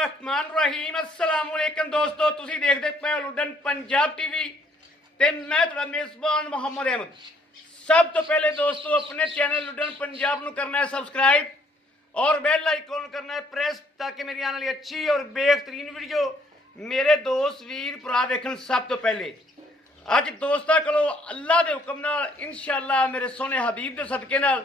बिस्मिल्लाहिर्रहमानिर्रहीम अस्सलाम वालेकुम दोस्तों तुसी देखदे पे लुडन पंजाब टीवी ते मैं तुहाडा मेज़बान मोहम्मद अहमद। सब तो पहले दोस्तों अपने चैनल लुडन पंजाब नूं करना है सब्सक्राइब और बेल आइकॉन करना है प्रेस ताकि मेरी आने वाली अच्छी और बेहतरीन वीडियो मेरे दोस्त वीर भरा वेखण। सब तो पहले अज दोस्तां कोलों अल्लाह दे हुक्म नाल इंशाअल्लाह मेरे सोहने हबीब दे सदके नाल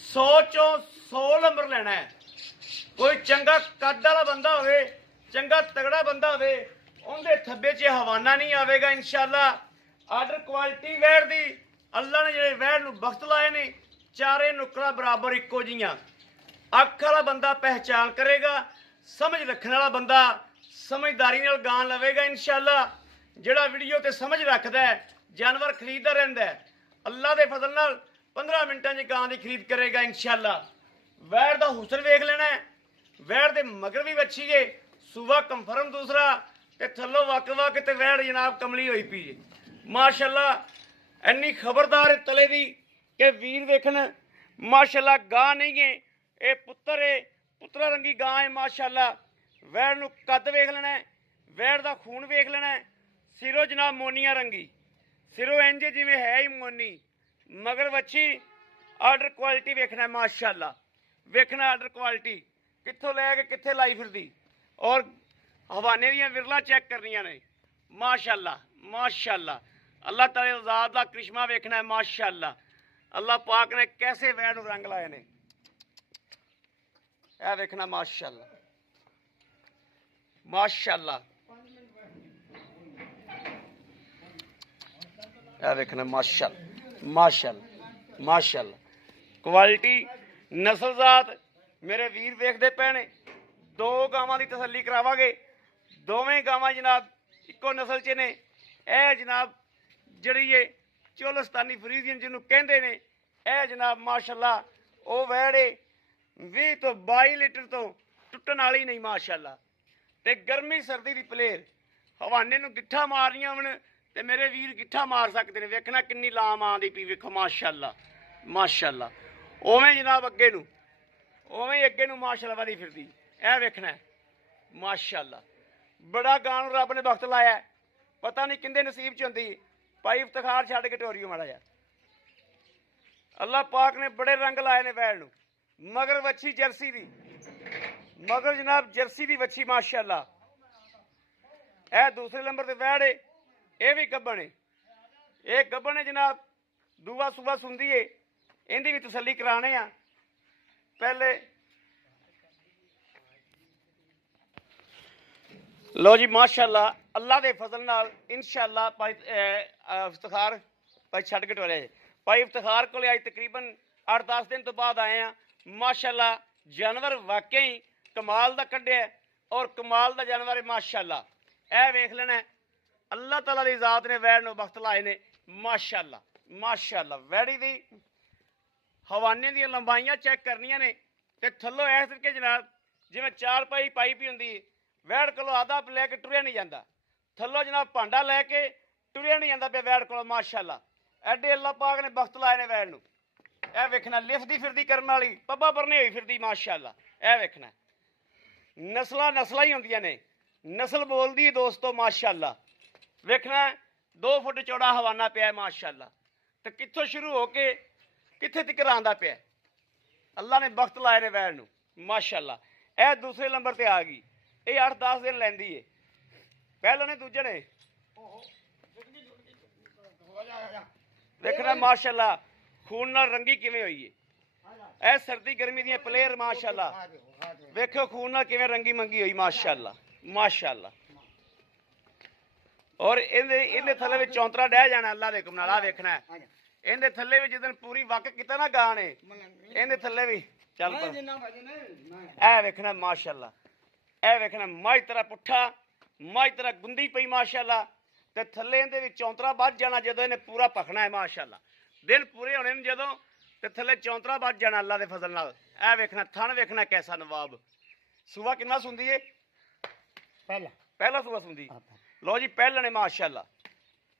100 चों 100 नंबर लेना है। कोई चंगा कद वाला बंदा होवे, चंगा तगड़ा बंदा होवे, उनके थब्बे च हवाना नहीं आवेगा इंशाअल्लाह। आर्डर क्वालिटी वैड़ दी अल्लाह ने जिहड़े वैड़ नूं वक्त लाए ने चारे नुकड़ा बराबर इक्को जिहियां। अख वाला बंदा पहचान करेगा, समझ रखने वाला बंदा समझदारी नाल गां लवेगा इंशाअल्लाह। जिहड़ा वीडियो ते समझ रखदा है जानवर खरीददा रहिंदा है अल्लाह दे फजल नाल 15 मिनटां च गां दी खरीद करेगा इंशाअल्लाह। वैड़ दा हुसन वेख लेना है, वैड़ दे मगर भी बच्ची है, सूबा कंफर्म दूसरा ते थल्लों वक वक ते वैड़ जनाब कमली होई पई है माशाअल्लाह। इन्नी खबरदार है तले दी कि वीर वेखन माशाअल्लाह गां नहीं है, ये पुत्तर है, पुत्तरा रंगी गां है माशाअल्लाह। वैड़ नूं कद वेख लेना है, वैड़ दा खून वेख लेना है, सिरों जनाब मोनिया रंगी, सिरों इंज जिवें है ही मोनी, मगर बच्ची आर्डर क्वालिटी वेखना है माशाअल्लाह। वेखना आर्डर क्वालिटी कित्थों लैके कित्थे लाई फिरदी और हवाने दियां विरलां चेक करनियां ने माशाअल्लाह माशाअल्लाह। अल्लाह ताला दी ज़ात दा करिश्मा वेखना है माशाअल्लाह। अल्लाह पाक ने कैसे वैड़ नूं रंग लाए ने ऐ वेखना माशाअल्लाह माशाअल्लाह। ऐ वेखना माशाअल्लाह माशाअल्लाह माशाअल्लाह। क्वालिटी नस्ल जात मेरे वीर वेखते पे ने। दो गावां की तसल्ली करावांगे, दोवें गावां जनाब इक्को नस्ल च ने। यह जनाब जिहड़ी है चोलस्तानी फ्रीजियन जिन्हों कहते हैं, यह जनाब माशाअल्लाह वो वैड़े 20 तो 22 लीटर तो टुटन वाली नहीं माशाअल्लाह। ते गर्मी सर्दी की प्लेयर हवाने नूं गिट्ठा मारनियां होण ते मेरे वीर गिट्ठा मार सकते हैं। वेखना किन्नी लाम आंदी पई वेखो माशाअल्लाह माशाअल्लाह। उवें जनाब अगे नूं उवें अगे नूं माशाअल्लाह वधी फिरदी ऐ वेखना है माशाअल्लाह। बड़ा गां नूं रब ने वक्त लाया, पता नहीं किंदे नसीब च हुंदी। भाई इफ्तिखार छड्ड के टोरियो माड़ा जा। अल्लाह पाक ने बड़े रंग लाए ने वैड़ नूं। मगर वच्छी जर्सी दी, मगर जनाब जर्सी दी वच्छी माशाअल्लाह। ऐ दूसरे नंबर ते वैड़ है, ये भी गब्बन है, ये गब्बन है जनाब। दूआ सूबा सुंदी है, इहदी भी तसल्ली कराने आ। पहले लो जी माशाअल्लाह अल्लाह के फजल नाल इंशाअल्लाह भाई इफ्तिखार भाई छड्ड के टोरे भाई इफ्तिखार को अज तकरीबन 8-10 दिन तो बाद आए हैं माशाअल्लाह। जानवर वाकई कमाल का कढ़िया और कमाल का जानवर है माशाअल्लाह। ऐ वेख लेना अल्लाह ताला दी ज़ात ने वैड़ नूं वक्त लाए ने माशाअल्लाह माशाअल्लाह। वैड़ी दी हवाने दी लंबाइयां चेक करनियां ने ते थल्लों इस तरीके जनाब जिवें 4 पाई पाई भी हुंदी है। वैड़ कोलों आधा लैके टुरिया नहीं जाता, थल्लों जनाब भांडा लैके टुरिया नहीं जाता पे वैड़ कोलों माशाअल्लाह। एडे अल्लाह पाक ने वक्त लाए ने वैड़ नूं। ऐ वेखना लिफदी फिरदी करन वाली पब्बा भरने होई फिरदी माशाअल्लाह। ऐ वेखना नस्लां नस्लां ही हुंदियां ने, नस्ल बोलदी है दोस्तों माशाअल्लाह। वेखना 2 फुट चौड़ा हवाना पिया माशाअल्लाह ते कित्थों शुरू होके कित्थे तिकर आंदा पिया। अल्लाह ने वक्त लाए ने वैड़ नूं माशाअल्लाह। ऐ दूसरे नंबर ते आ गई, ये 8-10 दिन लैंदी है। पहले ने दूजे ने देखना माशाअल्लाह खून नाल रंगी किवें होई है। ऐ सर्दी गर्मी दी प्लेयर माशाअल्लाह। वेखो खून नाल किवें रंगी मंगी होई माशाअल्लाह माशाअल्लाह। और इहदे थल्ले विच चौंतरा डह जाना अल्लाह दे हुक्म नाल। आ वेखना इहदे थल्ले भी जिदन पूरी वक कीता ना गां ने इहदे थल्ले भी चल ऐ वेखना माशाअल्लाह। ऐ वेखना मझ तरह पुट्ठा मझ तरह गुंदी पई माशाअल्लाह ते थल्ले इहदे विच चौंतरा बच जाना जदों इहने पूरा पखना है माशाअल्लाह। दिन पूरे होने जदों ते थल्ले चौंतरा बच जाना अल्लाह दे फजल नाल। ऐ वेखना थन वेखना कैसा नवाब। सूबा किन्ना सुंदी है? पहला सूबा सुंदी। लो जी पहलने माशाअल्लाह।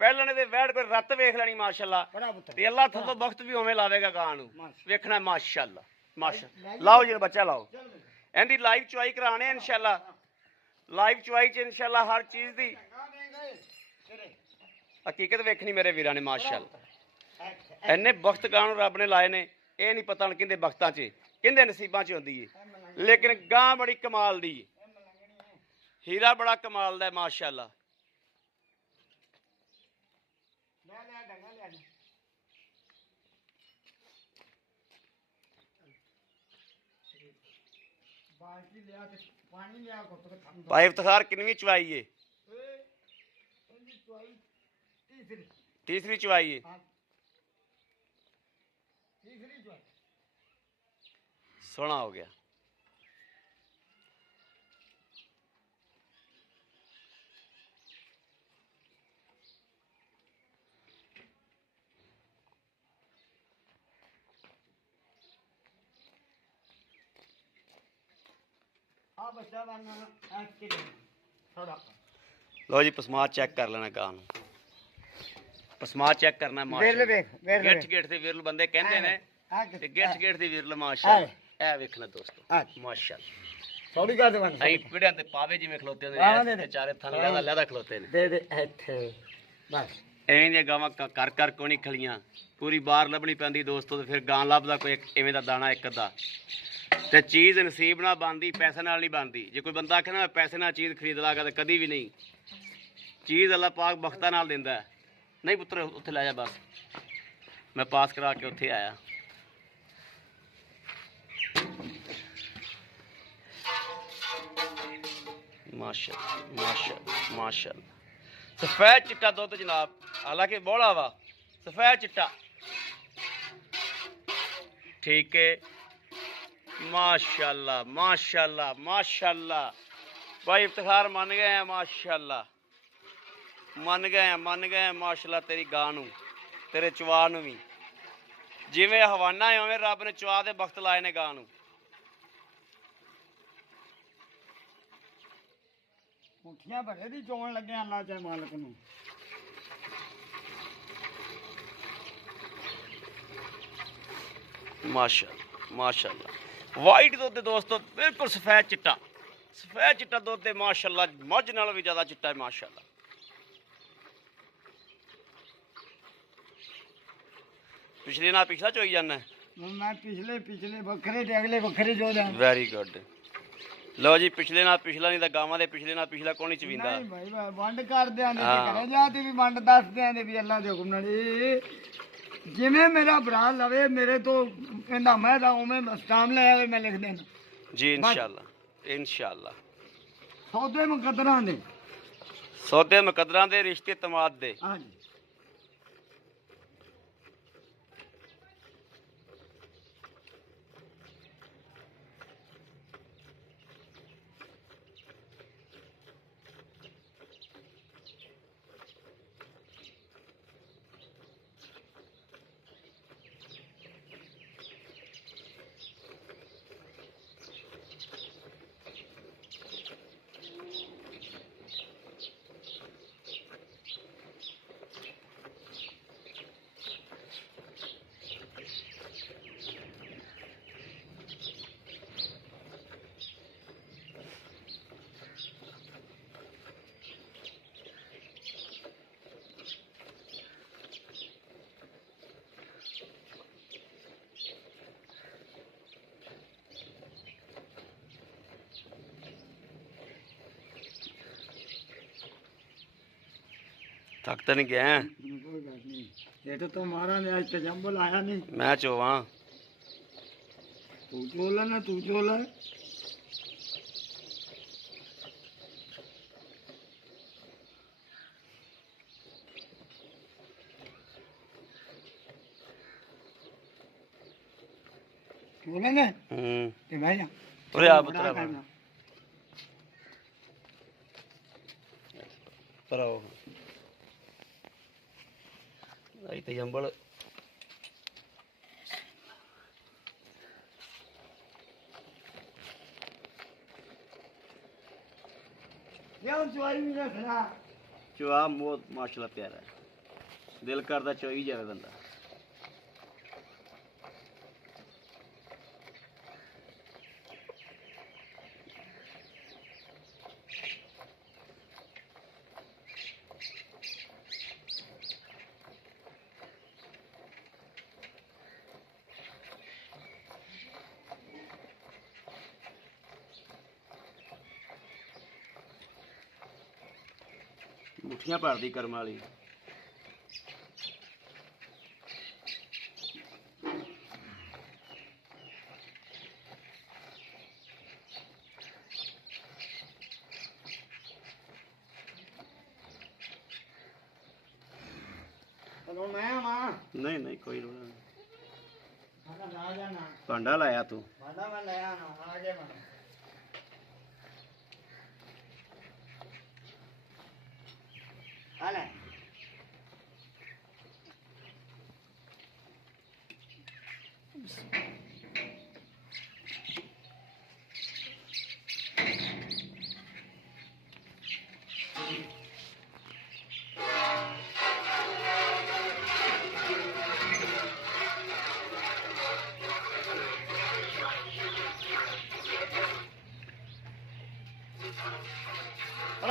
पहलने दे वैड़ कोई रत वेख लेनी माशाअल्लाह ते अल्लाह थल्लों वक्त भी उवें लावेगा गां नूं। वेखना माशाअल्लाह माशा। लाओ जी बच्चा लाओ, इहदी लाइव चुआई कराने इंशाअल्लाह। ਲਾਈਵ ਚੁਆਈ ਚ ਇਨਸ਼ਾਅੱਲਾ ਹਰ ਚੀਜ਼ ਦੀ ਹਕੀਕਤ ਵੇਖਣੀ ਮੇਰੇ ਵੀਰਾਂ ਨੇ ਮਾਸ਼ਾਅੱਲਾ। ਇੰਨੇ ਬਖਤ ਗਾਂ ਨੂੰ ਰੱਬ ਨੇ ਲਾਏ ਨੇ, ਇਹ ਨਹੀਂ ਪਤਾ ਹੁਣ ਕਿੰਦੇ ਬਖਤਾਂ 'ਚ ਕਿੰਦੇ ਨਸੀਬਾਂ 'ਚ ਹੁੰਦੀ ਏ, ਲੇਕਿਨ ਗਾਂ ਬੜੀ ਕਮਾਲ ਦੀ ਏ, ਹੀਰਾ ਬੜਾ ਕਮਾਲ ਦਾ ਮਾਸ਼ਾਅੱਲਾ। ਭਾਈ ਇਫਤਖਾਰ ਕਿੰਨਵੀਂ ਚਵਾਈ ਏ? तीसरी चुवाई है। सोना हो गया। लो जी पसमाद चेक कर लेना गां पसमाद चेक करना गिठ गिठ दी विरल बंदे कहंदे ने ते गिठ गिठ दी विरल माशाअल्लाह ए वेखना दोस्तों माशाअल्लाह थोड़ी कर देवां अई पीड़ियां ते पावे जिवें खलोते ने ते चारे थन लहदा खलोते ने दे दे इत्थे बस एवें दी गावां कर कर कोनी खलियां पूरी बार लभनी पैंदी दोस्तों ते फिर गां लभदा कोई एवें दा दाना एक अद्धा ते चीज़ नसीब नाल बनदी पैसे नाल नहीं बनदी। जे कोई बंदा आखे ना पैसे नाल चीज़ खरीद लागा ते कदी भी नहीं, चीज़ अल्लाह पाक बख्ता नाल दिंदा है। नहीं पुत्र उत्थे लै जा बस मैं पास करा के उत्थे आया। माशाअल्लाह माशाअल्लाह माशाअल्लाह सफेद चिट्टा दुध जनाब, हालांकि बौला वा सफेद चिट्टा ठीक है माशाअल्लाह माशाअल्लाह माशाअल्लाह। भाई इफ्तिखार मान गए हैं माशाअल्लाह, मन गए माशाअल्लाह तेरी गां नूं तेरे चवा नूं भी जिवें हवाना है उवें रब ने चवा दे वक्त लाए ने गां नूं। मुठियां भरे दी चोण लगे अल्लाह चाहे मालिक नूं। माशाअल्लाह माशाअल्लाह वाइट दुध दोस्तों बिल्कुल सफेद चिट्टा दुध माशाअल्लाह मझ नालों भी ज़्यादा चिट्टा है माशाअल्लाह। पिछले ना पिछला चोई जाना मैं पिछले बखरे ते अगले बखरे जो दें। वेरी गुड लो जी पिछले ना पिछला नहीं तो गावां दे पिछले ना पिछला कौन चवींदा भाई वंड कर देंदे ते करे जाते भी वंड दस देंदे भी अल्लाह दे हुक्म नाल जिवें मेरा भरा लवे मेरे तो कहंदा मैं दा उवें स्टाम ले आवे मैं लिख देना जी इंशाअल्लाह इंशाअल्लाह। सौदे मुकद्दरां दे रिश्ते तमाद दे हां जी। थक तो नहीं गया ये तो तुम्हारा ने आज तजम्बुल आया नहीं मैं चोवा तू चोला ना तू चोला चोला ना ते भाई जा अरे आप उतरा पर आई तजम्बुल चुआ बहुत माशाल्लाह प्यारा है दिल करदा चोई जावे बंदा। ਮੁੱਠੀਆਂ ਭਰਦੀ ਕਰਮ ਵਾਲੀ। ਨਹੀਂ ਨਹੀਂ ਕੋਈ ਲੋੜ ਨਹੀਂ। ਭਾਂਡਾ ਲਾਇਆ ਤੂੰ? ਭਾਂਡਾ ਮੈਂ ਲਾਇਆ ਨਾ, ਆ ਗਿਆ ਮੈਂ। ਆ ਲੈ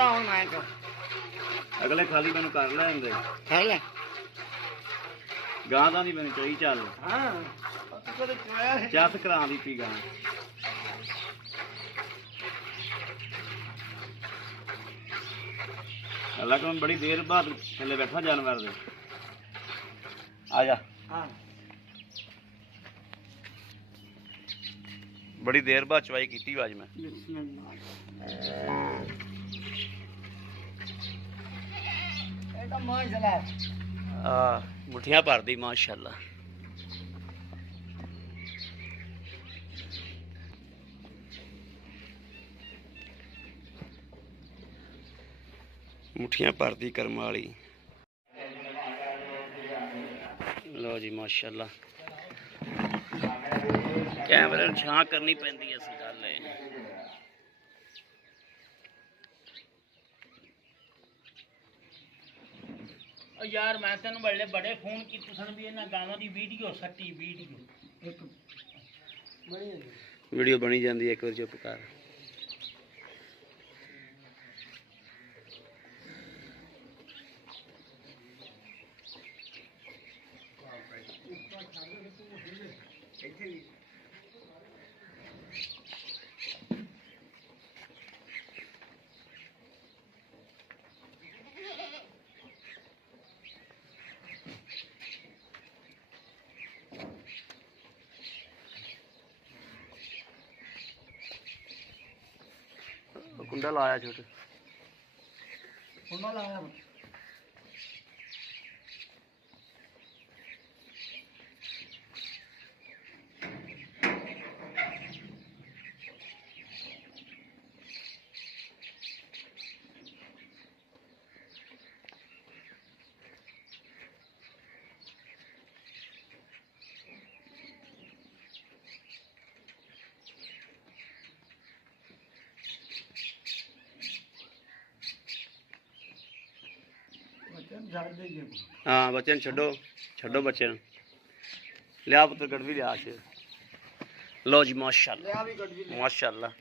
ਹੁਣ ਮੈਂ ਅਗਲੇ ਖਾਲੀ ਮੈਨੂੰ ਕਰ ਲੈਂਦੇ ਹੈ ਲੈ ਗਾਂ ਦਾ ਨਹੀਂ ਮੈਨੂੰ ਚਾਹੀ। ਚੱਲ ਹਾਂ ਚੱਸ ਕਰਾਂ ਦਿੱਤੀ ਗਾਂ। ਅੱਲਾ ਕੋਲ ਬੜੀ ਦੇਰ ਬਾਅਦ ਥੱਲੇ ਬੈਠਾ ਜਾਨਵਰ ਦੇ। ਆ ਜਾ। ਹਾਂ ਬੜੀ ਦੇਰ ਬਾਅਦ ਚਵਾਈ ਕੀਤੀ ਅੱਜ ਮੈਂ। ਮੁੱਠੀਆਂ ਭਰਦੀ ਮਾਸ਼ਾਅੱਲਾ। ਮੁੱਠੀਆਂ ਭਰਦੀ ਕਰਮ ਵਾਲੀ। ਲਓ ਜੀ ਮਾਸ਼ਾਅੱਲਾ। ਕੈਮਰੇ ਨੂੰ ਛਾਂ ਕਰਨੀ ਪੈਂਦੀ ਇਸ ਗੱਲ ਹੈ। यार मैं तेन बड़े बड़े फोन किए सन भी इन्होंने गाँव की वीडियो सट्टी वीडियो बनी जाती है। एक बार चुप कर। कुंडा लाया छोटे कुंडा लाया हाँ बच्चे छो छो बच्चे लिया पुत्र गड़वी लिया। लो जी माशाअल्लाह माशाअल्लाह।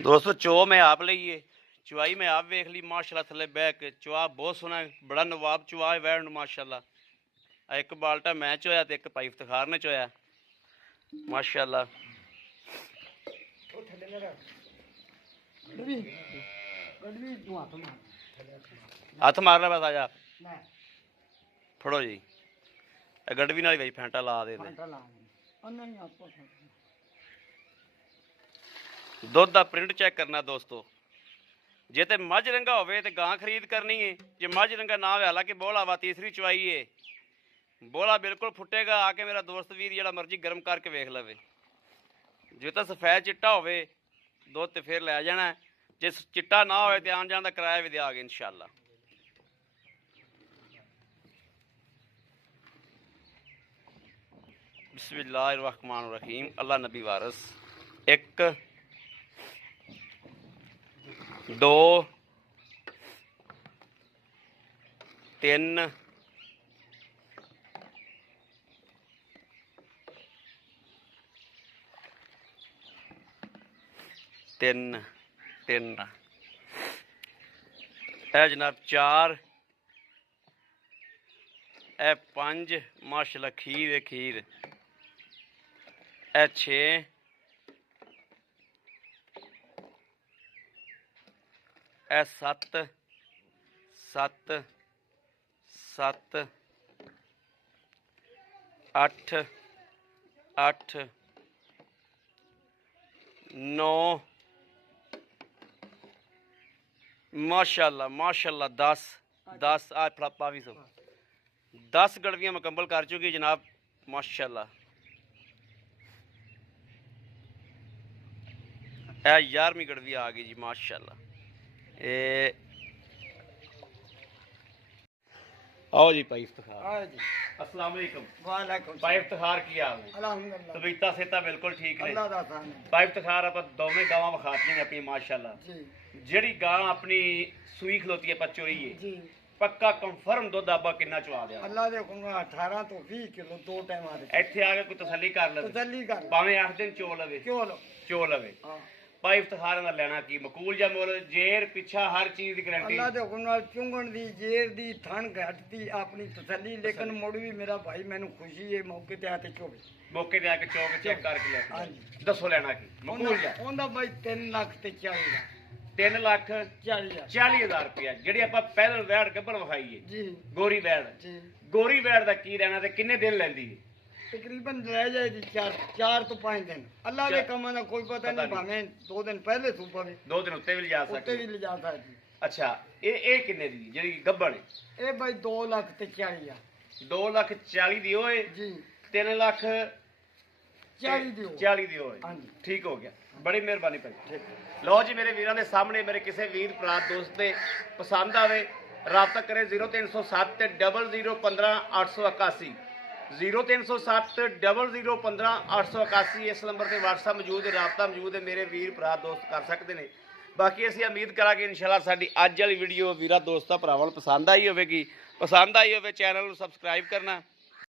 दोस्तों चो मैं आप लीए चुवाई मैं आप वेख ली माशाअल्लाह। थले बह के चुआ बहुत सोहना बड़ा नवाब चुआ है वैन माशाअल्लाह। एक बाल्टा मैं चोया तो एक भाई इफ्तिखार ने चोया माशाअल्लाह। हथ मारना बस आजा फड़ो जी। गड़वी नाल फैंटा ला दे। दुध का प्रिंट चेक करना दोस्तों। जे तो मझ रंगा हो गां खरीद करनी है। जे मझ रंगा ना हो हालांकि बोला वा तीसरी चवाई है। बोला बिल्कुल फुटेगा आके मेरा दोस्त वीर जिहड़ा मर्जी गर्म करके वेख लवे। जे तो सफेद चिट्टा होवे दुध तो फिर लै जाना। जे चिट्टा ना होए तो आन जान का किराया भी दिया गया इंशाअल्लाह। बिस्मिल्लाहिर्रहमानिर्रहीम। अल्लाह नबी वारस। एक दो तीन तीन तीन है जनाब चार ए पंज माशाल्लाह खीर खीर ए छे ए सत्त 7 7 8 8 9 माशाल्लाह माशाल्लाह 10 10 आ फलापा भी सो 10 गड़वियाँ मुकम्मल कर चुकी जनाब माशाल्लाह। ए 11वीं गड़वी आ गई जी माशाल्लाह। आओ जी भाई इफ्तिखार अस्सलाम वालेकुम। वालेकुम भाई इफ्तिखार की हाल है? अल्हम्दुलिल्लाह तबीयत सेहत बिल्कुल ठीक ने? अल्लाह दा सहन है भाई इफ्तिखार आप दोवें गावां विखातियां ने अपनी माशाल्लाह। जी ਜਿਹੜੀ ਗਾਂ ਆਪਣੀ ਸੂਈ ਖਲੋਤੀ ਹੈ ਪਚੋਈ ਹੈ जी ਪੱਕਾ ਕਨਫਰਮ ਦੁੱਧ ਆਪਾਂ ਕਿੰਨਾ ਚਵਾ ਦਿਆ? अल्लाह दे हुक्म नाल 18 तो 20 किलो दो टाइम आ दे ਇੱਥੇ ਆ ਕੇ ਕੋਈ ਤਸੱਲੀ ਕਰ ਲਵੇ तसल्ली कर ਭਾਵੇਂ 8 ਦਿਨ ਚੋ ਲਵੇ क्यों लो ਚੋ ਲਵੇ। हां ਭਾਈ ਇਫਤਖਾਰਾਂ ਦਾ ਲੈਣਾ ਕੀ ਮਕੂਲ ਜਾਂ ਮੁੱਲ ਜੇਰ ਪਿੱਛਾ ਹਰ ਚੀਜ਼ ਦੀ ਗਾਰੰਟੀ। अल्लाह दे हुक्म नाल चुंगण दी जेर दी थन घट दी अपनी तसल्ली लेकिन मुड़ भी मेरा भाई मैनू खुशी है मौके ते आते चोवे ਮੌਕੇ ਤੇ ਆ ਕੇ ਚੌਕ ਚੈੱਕ ਕਰਕੇ ਲੈ ਕੇ ਹਾਂਜੀ। ਜਾਓ। ਦੱਸੋ ਲੈਣਾ ਕੀ ਮਕੂਲ ਜਾਂ? ਉਹਦਾ ਭਾਈ 3 ਲੱਖ ਤੇ 40 ਦਾ 3 ਲੱਖ 40 ਦਾ 40,000 ਰੁਪਇਆ ਜਿਹੜੀ ਆਪਾਂ ਪਹਿਲ ਵੈੜ ਗੱਭਣ ਵਿਖਾਈਏ जी ਗੋਰੀ ਵੈੜ। जी ਗੋਰੀ ਵੈੜ ਦਾ ਕੀ ਰਹਿਣਾ ਤੇ ਕਿੰਨੇ ਦਿਨ ਲੈਂਦੀ ਹੈ? तकरीबन रह जाएगी 4 तो 5 दिन अल्लाह के चार- कमा का कोई पता पता नहीं नहीं। भावें 2 दिन पहले सू पवे 2 ਦਿਨ ਉੱਤੇ ਵੀ ਲਿਜਾ उत्ते ਸਕਦੇ। भी ले जाता है जी ਅੱਛਾ ਇਹ ਕਿੰਨੇ ਦੀ ਜਿਹੜੀ ਗੱਭਣ ਹੈ? ਇਹ ਭਾਈ 2 ਲੱਖ ਤੇ 40 ਆ 2 ਲੱਖ 40 ਦੀ ਹੋਏ ਜੀ 3 ਲੱਖ 40 ਦਿਓ 40 ਦੀ ਹੋਏ। ਹਾਂਜੀ। ਠੀਕ ਹੋ ਗਿਆ ਬੜੀ ਮਿਹਰਬਾਨੀ ਭਾਈ। ਠੀਕ ਲਓ ਜੀ ਮੇਰੇ ਵੀਰਾਂ ਦੇ ਸਾਹਮਣੇ ਮੇਰੇ ਕਿਸੇ ਵੀਰ ਭਰਾ ਦੋਸਤ ਦੇ ਪਸੰਦ ਆਵੇ ਰਾਬਤਾ ਕਰੇ 0307 ਤੇ 0015 881 0307 0015 881 ਇਸ ਨੰਬਰ ਤੇ WhatsApp ਮੌਜੂਦ ਹੈ ਰਾਬਤਾ ਮੌਜੂਦ ਹੈ ਮੇਰੇ ਵੀਰ ਭਰਾ ਦੋਸਤ ਕਰ ਸਕਦੇ ਨੇ। ਬਾਕੀ ਅਸੀਂ ਉਮੀਦ ਕਰਾਂਗੇ ਇਨਸ਼ਾਅੱਲਾ ਸਾਡੀ ਅੱਜ ਵਾਲੀ ਵੀਡੀਓ ਵੀਰਾਂ ਦੋਸਤਾਂ ਭਰਾਵਾਂ ਨੂੰ ਪਸੰਦ ਆਈ ਹੋਵੇਗੀ। ਪਸੰਦ ਆਈ ਹੋਵੇ ਚੈਨਲ ਨੂੰ ਸਬਸਕ੍ਰਾਈਬ ਕਰਨਾ